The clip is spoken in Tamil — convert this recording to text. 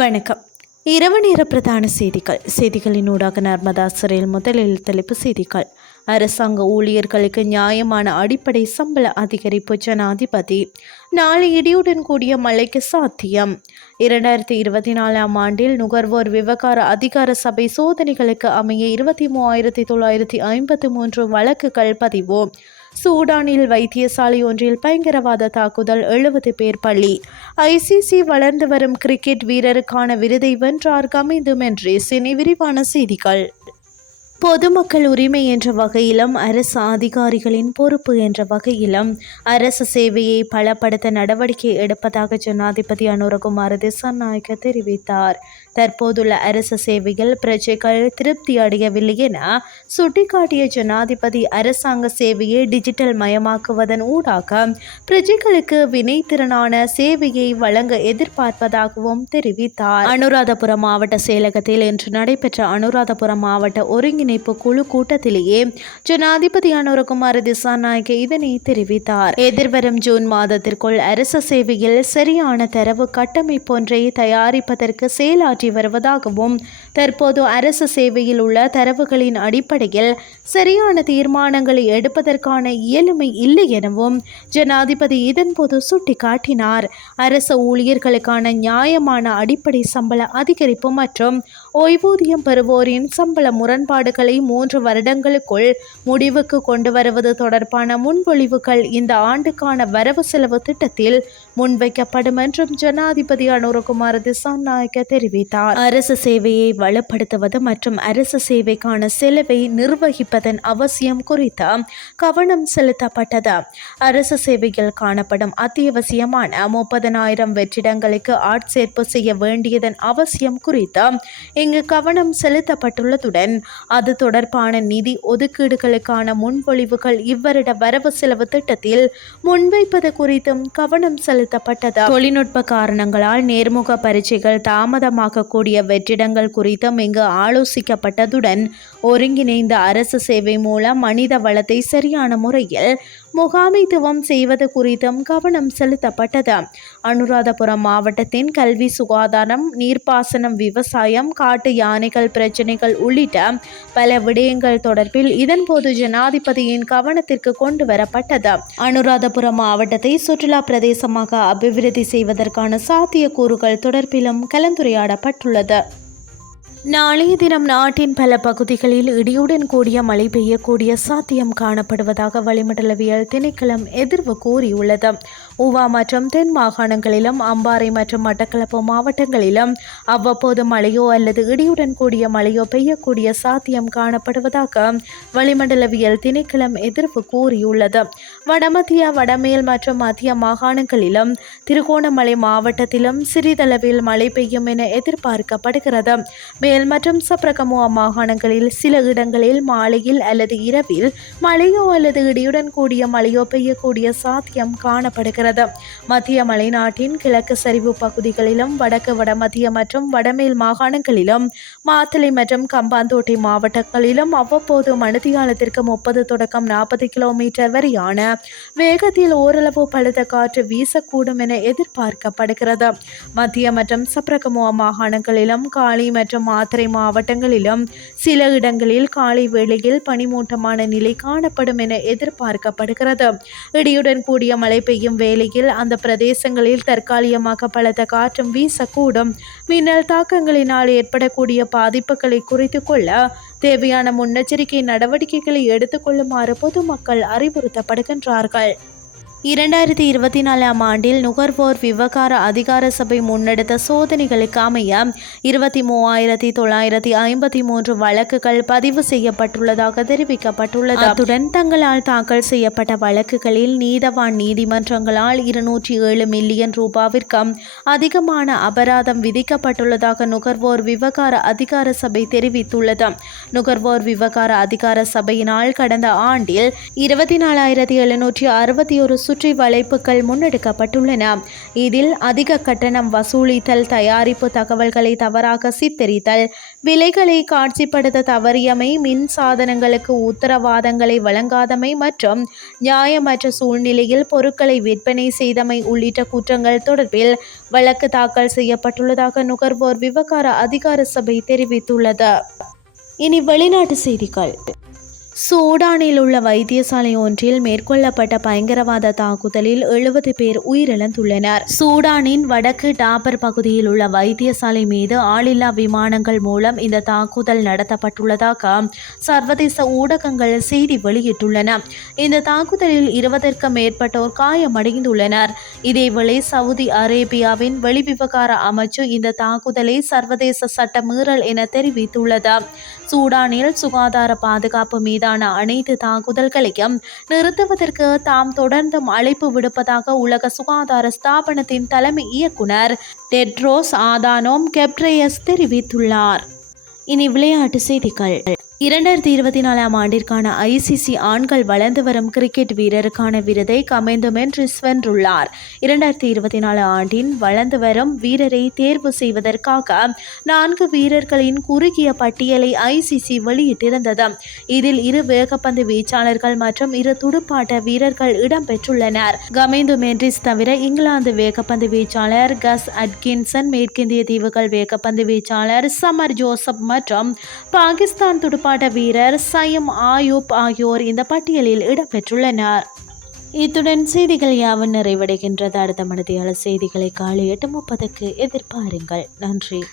வணக்கம். இரவு நேர பிரதான செய்திகள். செய்திகளின் ஊடாக நர்மதா சிறையில் முதலில் தலைப்பு செய்திகள். அரசாங்க ஊழியர்களுக்கு நியாயமான அடிப்படை சம்பள அதிகரிப்பு ஜனாதிபதி. நாளை இடியுடன் கூடிய மழைக்கு சாத்தியம். இரண்டாயிரத்தி இருபத்தி நாலாம் ஆண்டில் நுகர்வோர் விவகார அதிகார சபை சோதனைகளுக்கு அமைய இருபத்தி மூவாயிரத்தி தொள்ளாயிரத்தி ஐம்பத்தி மூன்று வழக்குகள் பதிவு. சூடானில் வைத்தியசாலை ஒன்றில் பயங்கரவாத தாக்குதல் எழுபது பேர் பள்ளி ஐசிசி வளர்ந்து வரும் கிரிக்கெட் வீரருக்கான விருதை வென்றார் கமிந்தும் சினி விரிவான செய்திகள். பொதுமக்கள் உரிமை என்ற வகையிலும் அரசு அதிகாரிகளின் பொறுப்பு என்ற வகையிலும் அரசு சேவையை பலப்படுத்த நடவடிக்கை எடுப்பதாக ஜனாதிபதி அனுரகுமார் திசாநாயக்க தெரிவித்தார். தற்போதுள்ள அரசு சேவையில் பிரஜைகள் திருப்தி அடையவில்லை என சுட்டிக்காட்டிய ஜனாதிபதி அரசாங்க சேவையை டிஜிட்டல் மயமாக்குவதன் ஊடாக பிரஜைகளுக்கு வினைத்திறனான சேவையை வழங்க எதிர்பார்ப்பதாகவும் தெரிவித்தார். அனுராதபுரம் மாவட்ட செயலகத்தில் இன்று நடைபெற்ற அனுராதபுரம் மாவட்ட ஒருங்கிணைப்பு குழு கூட்டத்திலேயே ஜனாதிபதி அனுரகுமார திசாநாயக்க இதனை தெரிவித்தார். எதிர்வரும் ஜூன் மாதத்திற்குள் அரச சேவையில் சரியான தரவு கட்டமைப்பொன்றை தயாரிப்பதற்கு செயலாற்றி வருவதாகவும் தற்போது அரசு சேவையில் உள்ள தரவுகளின் அடிப்படையில் சரியான தீர்மானங்களை எடுப்பதற்கான இயலுமை இல்லை எனவும் ஜனாதிபதி இதன்போது சுட்டிக்காட்டினார். அரசு ஊழியர்களுக்கான நியாயமான அடிப்படை சம்பள அதிகரிப்பு மற்றும் ஓய்வூதியம் பெறுவோரின் சம்பள முரண்பாடுகளை மூன்று வருடங்களுக்குள் முடிவுக்கு கொண்டு வருவது தொடர்பான முன்மொழிவுகள் இந்த ஆண்டுக்கான வரவு செலவு திட்டத்தில் முன்வைக்கப்படும் என்றும் ஜனாதிபதி அனுரகுமார் திசாநாயக்க தெரிவித்தார். அரசு சேவையை வலுப்படுத்துவது மற்றும் அரசு சேவைக்கான செலவை நிர்வகிப்பதன் அவசியம் குறித்த கவனம் செலுத்தப்பட்டது. அரசு சேவையில் காணப்படும் அத்தியாவசியமான முப்பதனாயிரம் வெற்றிடங்களுக்கு ஆட்சேர்ப்பு செய்ய வேண்டியதன் அவசியம் குறித்து இங்கு கவனம் செலுத்தப்பட்டுள்ளதுடன் அது தொடர்பான நிதி ஒதுக்கீடுகளுக்கான முன்மொழிவுகள் இவ்வருட வரவு செலவு திட்டத்தில் முன்வைப்பது குறித்தும் கவனம் செலுத்தப்பட்டது. தொழில்நுட்ப காரணங்களால் நேர்முக பரீட்சைகள் தாமதமாகக்கூடிய வெற்றிடங்கள் குறித்தும் இங்கு ஆலோசிக்கப்பட்டதுடன் ஒருங்கிணைந்த அரசு சேவை மூலம் மனித வளத்தை சரியான முறையில் முகாமைத்துவம் செய்வது குறித்தும் கவனம் செலுத்தப்பட்டது. அனுராதபுரம் மாவட்டத்தின் கல்வி சுகாதாரம் நீர்ப்பாசனம் விவசாயம் காட்டு யானைகள் பிரச்சினைகள் உள்ளிட்ட பல விடயங்கள் தொடர்பில் இதன்போது ஜனாதிபதியின் கவனத்திற்கு கொண்டு வரப்பட்டது. அனுராதபுரம் மாவட்டத்தை சுற்றுலா பிரதேசமாக அபிவிருத்தி செய்வதற்கான சாத்தியக்கூறுகள் தொடர்பிலும் கலந்துரையாடப்பட்டுள்ளது. நாளைய தினம் நாட்டின் பல பகுதிகளில் இடியுடன் கூடிய மழை பெய்யக்கூடிய சாத்தியம் காணப்படுவதாக வளிமண்டலவியல் திணைக்களம் எதிர்வு கூறியுள்ளது. உவா மற்றும் தென் மாகாணங்களிலும் அம்பாறை மற்றும் மட்டக்களப்பு மாவட்டங்களிலும் அவ்வப்போது மழையோ அல்லது இடியுடன் கூடிய மழையோ பெய்யக்கூடிய சாத்தியம் காணப்படுவதாக வளிமண்டலவியல் திணைக்களம் எதிர்ப்பு கூறியுள்ளது. வடமத்திய வடமேல் மற்றும் மத்திய மாகாணங்களிலும் திருகோணமலை மாவட்டத்திலும் சிறிதளவில் மழை பெய்யும் என எதிர்பார்க்கப்படுகிறது. மேல் மற்றும் சப்ரகமுவா மாகாணங்களில் சில இடங்களில் மாலையில் அல்லது இரவில் மழையோ அல்லது இடியுடன் கூடிய மழையோ பெய்யக்கூடிய சாத்தியம் காணப்படுகிறது. மத்திய மலைநாட்டின் கிழக்கு சரிவு பகுதிகளிலும் வடக்கு வடமத்திய மற்றும் வடமேல் மாகாணங்களிலும் மாத்தளை மற்றும் கம்பாந்தோட்டை மாவட்டங்களிலும் அவ்வப்போது மணித்தியாலத்திற்கு முப்பது தொடக்கம் நாற்பது கிலோமீட்டர் வரையான வேகத்தில் ஓரளவு பழுத காற்று வீசக்கூடும் என எதிர்பார்க்கப்படுகிறது. மத்திய மற்றும் சப்ரகமுவா மாகாணங்களிலும் காலி மற்றும் மாத்திரை மாவட்டங்களிலும் சில இடங்களில் காலை வேளையில் பனிமூட்டமான நிலை காணப்படும் என எதிர்பார்க்கப்படுகிறது. இடியுடன் கூடிய மழை பெய்யும் வேலை நிலையில் அந்த பிரதேசங்களில் தற்காலிகமாக பலத்த காற்றும் வீசக்கூடும். மின்னல் தாக்கங்களினால் ஏற்படக்கூடிய பாதிப்புகளை குறித்து கொள்ள தேவையான முன்னெச்சரிக்கை நடவடிக்கைகளை எடுத்துக்கொள்ளுமாறு பொதுமக்கள் அறிவுறுத்தப்படுகின்றார்கள். இரண்டாயிரத்தி இருபத்தி நாலாம் ஆண்டில் நுகர்வோர் விவகார அதிகார சபை முன்னெடுத்த சோதனைகளுக்கு அமைய இருபத்தி மூவாயிரத்தி தொள்ளாயிரத்தி ஐம்பத்தி மூன்று வழக்குகள் பதிவு செய்யப்பட்டுள்ளதாக தெரிவிக்கப்பட்டுள்ளது. அத்துடன் தங்களால் தாக்கல் செய்யப்பட்ட வழக்குகளில் நீதவான் நீதிமன்றங்களால் இருநூற்றி ஏழு மில்லியன் ரூபாவிற்கும் அதிகமான அபராதம் விதிக்கப்பட்டுள்ளதாக நுகர்வோர் விவகார அதிகார சபை தெரிவித்துள்ளது. நுகர்வோர் விவகார அதிகார சபையினால் கடந்த ஆண்டில் இருபத்தி நாலாயிரத்தி எழுநூற்றி அறுபத்தி ஒரு சுற்றி வளைப்புகள் முன்னெடுக்கப்பட்டுள்ளன. இதில் அதிக கட்டணம் வசூலித்தல் தயாரிப்பு தகவல்களை தவறாக சித்தரித்தல் விலைகளை காட்சிப்படுத்த தவறியமை மின் சாதனங்களுக்கு உத்தரவாதங்களை வழங்காதமை மற்றும் நியாயமற்ற சூழ்நிலையில் பொருட்களை விற்பனை செய்தமை உள்ளிட்ட குற்றங்கள் தொடர்பில் வழக்கு தாக்கல் செய்யப்பட்டுள்ளதாக நுகர்வோர் விவகார அதிகார சபை தெரிவித்துள்ளது. இனி வெளிநாட்டு செய்திகள். சூடானில் உள்ள வைத்தியசாலை ஒன்றில் மேற்கொள்ளப்பட்ட பயங்கரவாத தாக்குதலில் எழுபது பேர் உயிரிழந்துள்ளனர். சூடானின் வடக்கு டாபர் பகுதியில் உள்ள வைத்தியசாலை மீது ஆளில்லா விமானங்கள் மூலம் இந்த தாக்குதல் நடத்தப்பட்டுள்ளதாக சர்வதேச ஊடகங்கள் செய்தி வெளியிட்டுள்ளன. இந்த தாக்குதலில் இருபதற்கும் மேற்பட்டோர் காயமடைந்துள்ளனர். இதேவேளை சவுதி அரேபியாவின் வெளிவிவகார அமைச்சு இந்த தாக்குதலை சர்வதேச சட்ட மீறல் என தெரிவித்துள்ளது. சூடானில் சுகாதார பாதுகாப்பு மீது மீதான அனைத்து தாக்குதல்களையும் நிறுத்துவதற்கு தாம் தொடர்ந்தும் அழைப்பு விடுப்பதாக உலக சுகாதார ஸ்தாபனத்தின் தலைமை இயக்குனர் டெட்ரோஸ் ஆதானோம் கெப்ரேயஸ் தெரிவித்துள்ளார். இனி விளையாட்டு செய்திகள். இரண்டாயிரத்தி இருபத்தி நாலாம் ஆண்டிற்கான ஐசிசி ஆண்கள் வளர்ந்து வரும் கிரிக்கெட் வீரருக்கான விருதை கமைந்து வென்றுள்ளார் இரண்டாயிரத்தி இருபத்தி நாலு ஆண்டின் வளர்ந்து வரும் வீரரை தேர்வு செய்வதற்காக நான்கு வீரர்களின் குறுகிய பட்டியலை ஐசிசி வெளியிட்டிருந்தது. இதில் இரு வேகப்பந்து வீச்சாளர்கள் மற்றும் இரு துடுப்பாட்ட வீரர்கள் இடம்பெற்றுள்ளனர் கமைந்து மென்றிஸ் தவிர இங்கிலாந்து வேகப்பந்து வீச்சாளர் கஸ் அட்கின்சன் மேற்கிந்திய தீவுகள் வேகப்பந்து வீச்சாளர் சமர் ஜோசப் மற்றும் பாகிஸ்தான் துடுப்பாட்ட வீரர் சயம் ஆயூப் ஆகியோர் இந்த பட்டியலில் இடம்பெற்றுள்ளனர். இத்துடன் செய்திகள் யாவும் நிறைவடைகின்றது. அடுத்த மனதியாளர் செய்திகளை காலை எட்டு முப்பதுக்கு எதிர்பாருங்கள். நன்றி.